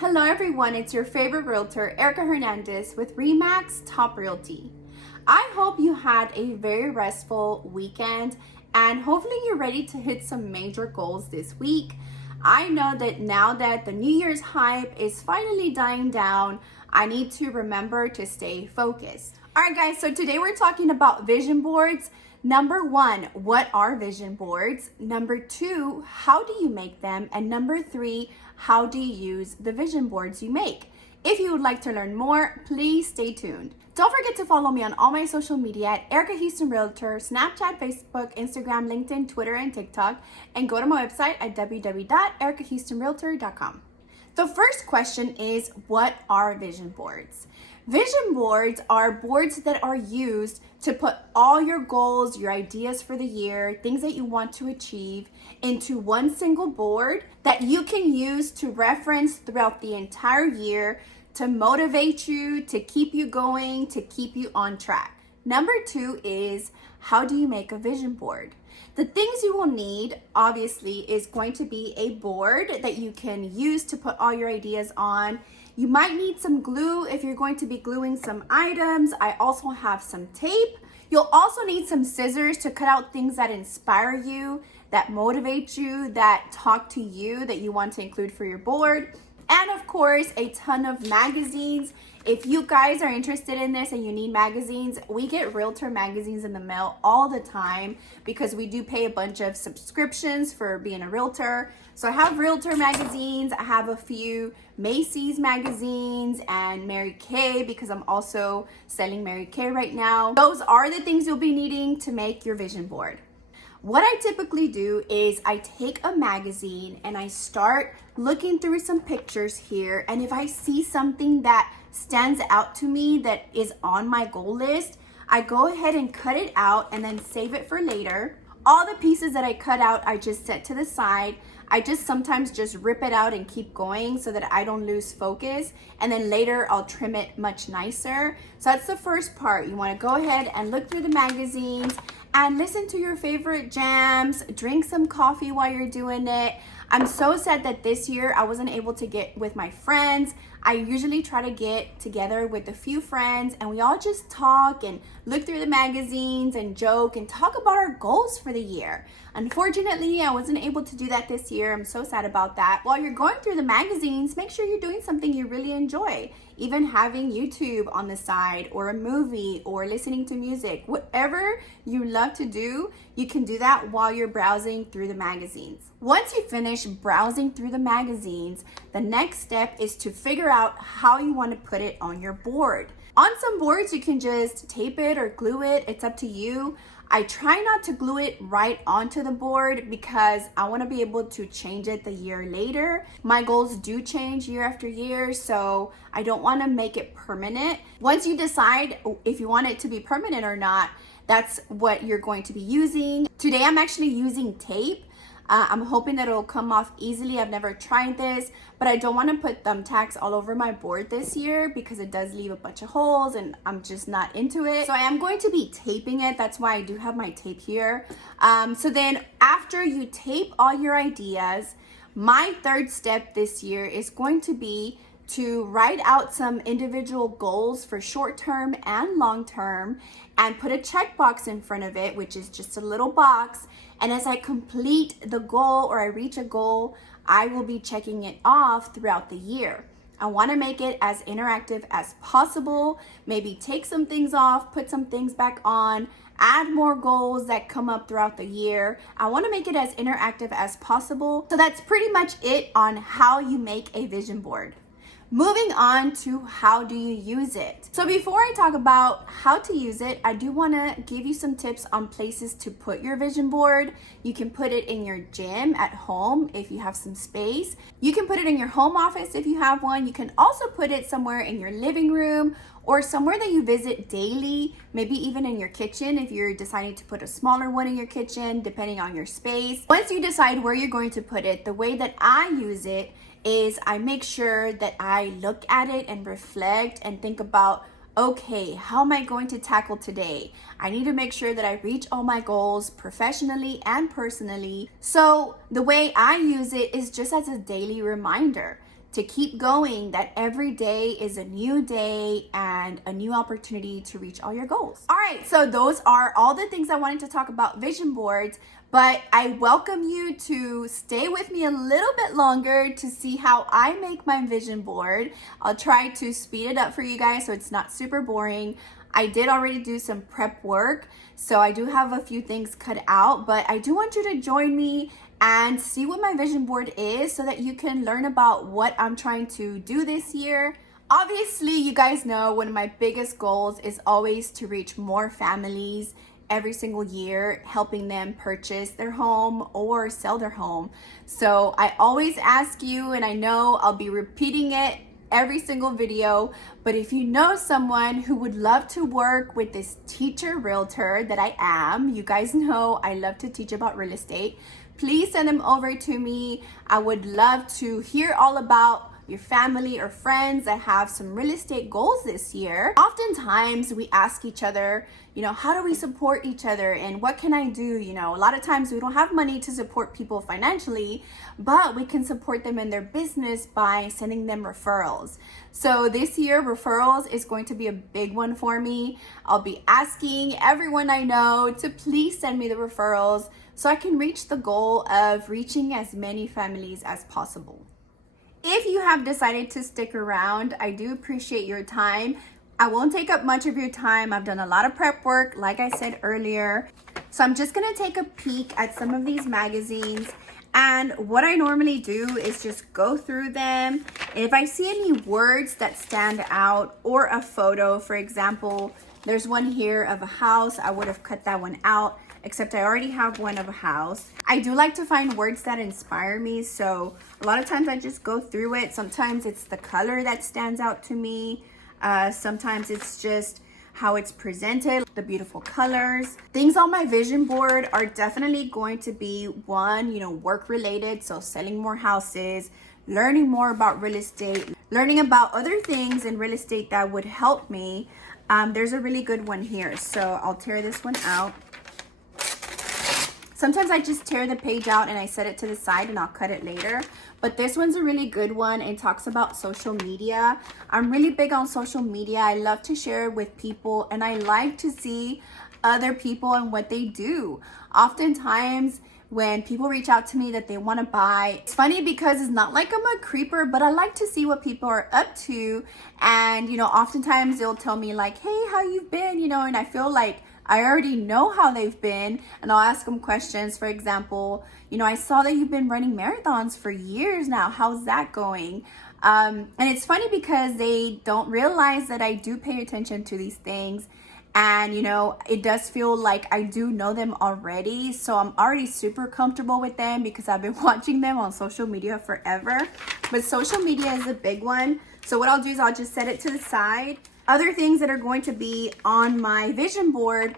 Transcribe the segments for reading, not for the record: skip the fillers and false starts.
Hello everyone, it's your favorite realtor, Erica Hernandez with Remax Top Realty. I hope you had a very restful weekend and hopefully you're ready to hit some major goals this week. I know that now that the New Year's hype is finally dying down, I need to remember to stay focused. All right guys, so today we're talking about vision boards. Number one, what are vision boards? Number two, how do you make them? And number three, how do you use the vision boards you make? If you would like to learn more, please stay tuned. Don't forget to follow me on all my social media at Erica Houston Realtor, Snapchat, Facebook, Instagram, LinkedIn, Twitter, and TikTok, and go to my website at www.erikahoustonrealtor.com. The first question is, what are vision boards? Vision boards are boards that are used to put all your goals, your ideas for the year, things that you want to achieve into one single board that you can use to reference throughout the entire year to motivate you, to keep you going, to keep you on track. Number two is, how do you make a vision board? The things you will need, obviously, is going to be a board that you can use to put all your ideas on. You might need some glue if you're going to be gluing some items. I also have some tape. You'll also need some scissors to cut out things that inspire you, that motivate you, that talk to you, that you want to include for your board. And of course, a ton of magazines. If you guys are interested in this and you need magazines, we get realtor magazines in the mail all the time because we do pay a bunch of subscriptions for being a realtor. So I have realtor magazines. I have a few Macy's magazines and Mary Kay because I'm also selling Mary Kay right now. Those are the things you'll be needing to make your vision board. What I typically do is I take a magazine and I start looking through some pictures here. And if I see something that stands out to me that is on my goal list, I go ahead and cut it out and then save it for later. All the pieces that I cut out, I just set to the side. I just sometimes just rip it out and keep going so that I don't lose focus. And then later I'll trim it much nicer. So that's the first part. You want to go ahead and look through the magazines and listen to your favorite jams, drink some coffee while you're doing it. I'm so sad that this year I wasn't able to get with my friends. I usually try to get together with a few friends and we all just talk and look through the magazines and joke and talk about our goals for the year. Unfortunately, I wasn't able to do that this year. I'm so sad about that. While you're going through the magazines, make sure you're doing something you really enjoy. Even having YouTube on the side or a movie or listening to music, whatever you love to do, you can do that while you're browsing through the magazines. Once you finish browsing through the magazines, the next step is to figure out how you want to put it on your board. On some boards, you can just tape it or glue it. It's up to you. I try not to glue it right onto the board because I want to be able to change it the year later. My goals do change year after year, so I don't want to make it permanent. Once you decide if you want it to be permanent or not, that's what you're going to be using. Today, I'm actually using tape. I'm hoping that it'll come off easily. I've never tried this, but I don't want to put thumbtacks all over my board this year because it does leave a bunch of holes and I'm just not into it. So I am going to be taping it. That's why I do have my tape here. So then after you tape all your ideas, my third step this year is going to be to write out some individual goals for short-term and long-term and put a checkbox in front of it, which is just a little box. And as I complete the goal or I reach a goal, I will be checking it off throughout the year. I want to make it as interactive as possible, maybe take some things off, put some things back on, add more goals that come up throughout the year. I want to make it as interactive as possible. So that's pretty much it on how you make a vision board. Moving on to how do you use it. So before I talk about how to use it, I do want to give you some tips on places to put your vision board. You can put it in your gym at home if you have some space. You can put it in your home office if you have one. You can also put it somewhere in your living room or somewhere that you visit daily, maybe even in your kitchen if you're deciding to put a smaller one in your kitchen, depending on your space. Once you decide where you're going to put it, the way that I use it is I make sure that I look at it and reflect and think about, okay, how am I going to tackle today? I need to make sure that I reach all my goals professionally and personally. So the way I use it is just as a daily reminder. to keep going, that every day is a new day and a new opportunity to reach all your goals. All right, so those are all the things I wanted to talk about vision boards, but I welcome you to stay with me a little bit longer to see how I make my vision board. I'll try to speed it up for you guys so it's not super boring. I did already do some prep work, so I do have a few things cut out, but I do want you to join me and see what my vision board is so that you can learn about what I'm trying to do this year. Obviously, you guys know one of my biggest goals is always to reach more families every single year, helping them purchase their home or sell their home. So I always ask you, and I know I'll be repeating it every single video, but if you know someone who would love to work with this teacher realtor that I am, you guys know I love to teach about real estate, please send them over to me. I would love to hear all about your family or friends that have some real estate goals this year. Oftentimes we ask each other, how do we support each other and what can I do? A lot of times we don't have money to support people financially, but we can support them in their business by sending them referrals. So this year, referrals is going to be a big one for me. I'll be asking everyone I know to please send me the referrals so I can reach the goal of reaching as many families as possible. If you have decided to stick around, I do appreciate your time. I won't take up much of your time. I've done a lot of prep work, like I said earlier. So I'm just gonna take a peek at some of these magazines. And what I normally do is just go through them. And if I see any words that stand out or a photo, for example, there's one here of a house. I would have cut that one out, except I already have one of a house. I do like to find words that inspire me, so a lot of times I just go through it. Sometimes it's the color that stands out to me. Sometimes it's just how it's presented, the beautiful colors. Things on my vision board are definitely going to be one, work related, so selling more houses, learning more about real estate, learning about other things in real estate that would help me. There's a really good one here, so I'll tear this one out. Sometimes I just tear the page out and I set it to the side and I'll cut it later. But this one's a really good one. It talks about social media. I'm really big on social media. I love to share with people and I like to see other people and what they do. Oftentimes, when people reach out to me that they want to buy, it's funny because it's not like I'm a creeper, but I like to see what people are up to. And, oftentimes they'll tell me like, hey, how you've been, and I feel like I already know how they've been, and I'll ask them questions. For example, I saw that you've been running marathons for years now. How's that going? And it's funny because they don't realize that I do pay attention to these things. And, it does feel like I do know them already. So I'm already super comfortable with them because I've been watching them on social media forever. But social media is a big one. So what I'll do is I'll just set it to the side. Other things that are going to be on my vision board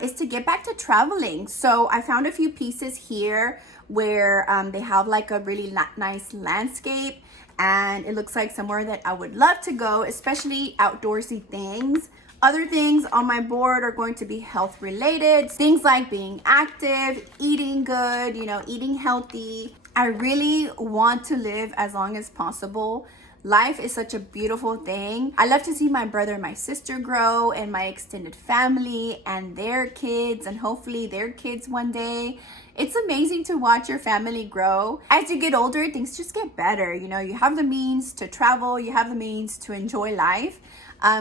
is to get back to traveling. So I found a few pieces here where they have like a really nice landscape and it looks like somewhere that I would love to go, especially outdoorsy things. Other things on my board are going to be health related, things like being active, eating good, eating healthy. I really want to live as long as possible. Life is such a beautiful thing. I love to see my brother and my sister grow and my extended family and their kids and hopefully their kids one day. It's amazing to watch your family grow. As you get older, things just get better. You have the means to travel, you have the means to enjoy life.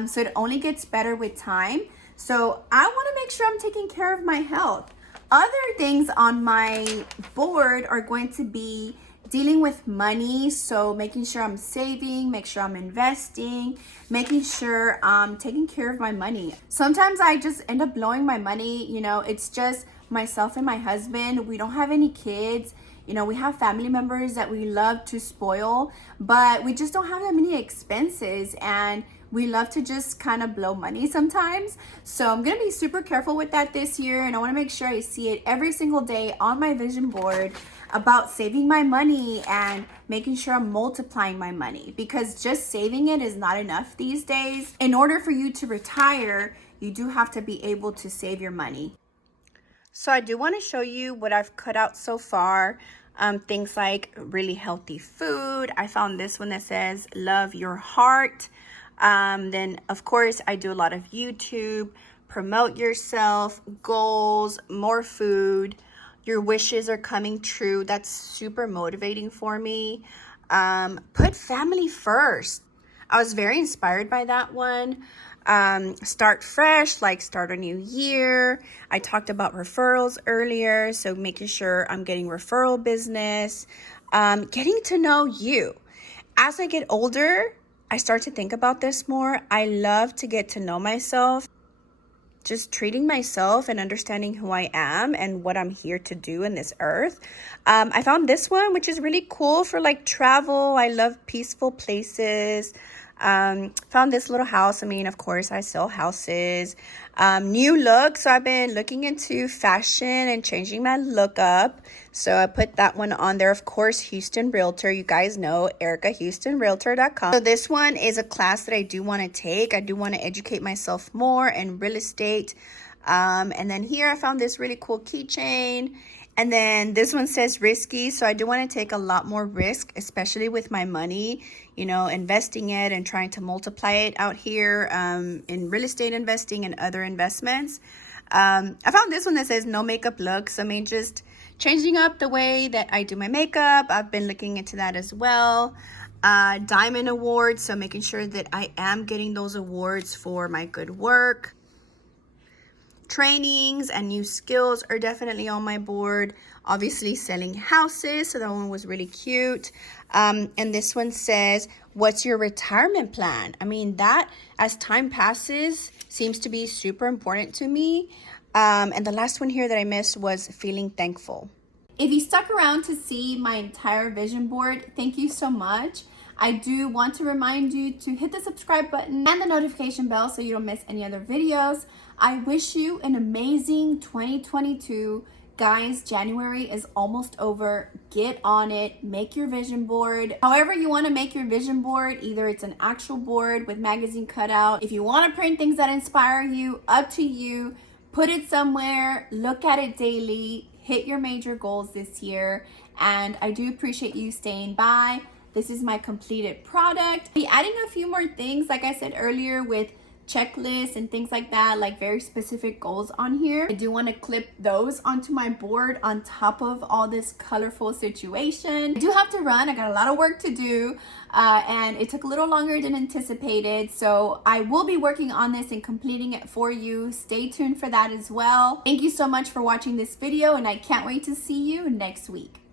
So it only gets better with time. So I want to make sure I'm taking care of my health. Other things on my board are going to be dealing with money, so making sure I'm saving, make sure I'm investing, making sure I'm taking care of my money. Sometimes I just end up blowing my money. It's just myself and my husband. We don't have any kids. We have family members that we love to spoil, but we just don't have that many expenses and we love to just kind of blow money sometimes. So I'm gonna be super careful with that this year, and I wanna make sure I see it every single day on my vision board about saving my money and making sure I'm multiplying my money, because just saving it is not enough these days. In order for you to retire, you do have to be able to save your money. So I do want to show you what I've cut out so far. things like really healthy food. I found this one that says love your heart. Then of course I do a lot of YouTube, promote yourself, goals, more food, your wishes are coming true. That's super motivating for me. Put family first. I was very inspired by that one. Start fresh, like start a new year. I talked about referrals earlier, so making sure I'm getting referral business. Getting to know you. As I get older, I start to think about this more. I love to get to know myself. Just treating myself and understanding who I am and what I'm here to do in this earth. I found this one, which is really cool for like travel. I love peaceful places. Found this little house. I mean, of course, I sell houses. New look. So I've been looking into fashion and changing my look up. So I put that one on there. Of course, Houston Realtor. You guys know erikahoustonrealtor.com. So this one is a class that I do want to take. I do want to educate myself more in real estate. And then here I found this really cool keychain. And then this one says risky. So I do want to take a lot more risk, especially with my money, you know, investing it and trying to multiply it out here in real estate investing and other investments. I found this one that says no makeup looks. I mean, just changing up the way that I do my makeup. I've been looking into that as well. Diamond awards. So making sure that I am getting those awards for my good work. Trainings and new skills are definitely on my board. Obviously selling houses, so that one was really cute. And this one says, what's your retirement plan? I mean, that as time passes seems to be super important to me. And the last one here that I missed was feeling thankful. If you stuck around to see my entire vision board, thank you so much. I do want to remind you to hit the subscribe button and the notification bell so you don't miss any other videos. I wish you an amazing 2022. Guys, January is almost over. Get on it. Make your vision board. However you want to make your vision board, either it's an actual board with magazine cutout. If you want to print things that inspire you, up to you. Put it somewhere. Look at it daily. Hit your major goals this year. And I do appreciate you staying by. This is my completed product. I'll be adding a few more things, like I said earlier, with checklists and things like that, like very specific goals on here. I do want to clip those onto my board on top of all this colorful situation. I do have to run. I got a lot of work to do and it took a little longer than anticipated. So I will be working on this and completing it for you. Stay tuned for that as well. Thank you so much for watching this video and I can't wait to see you next week.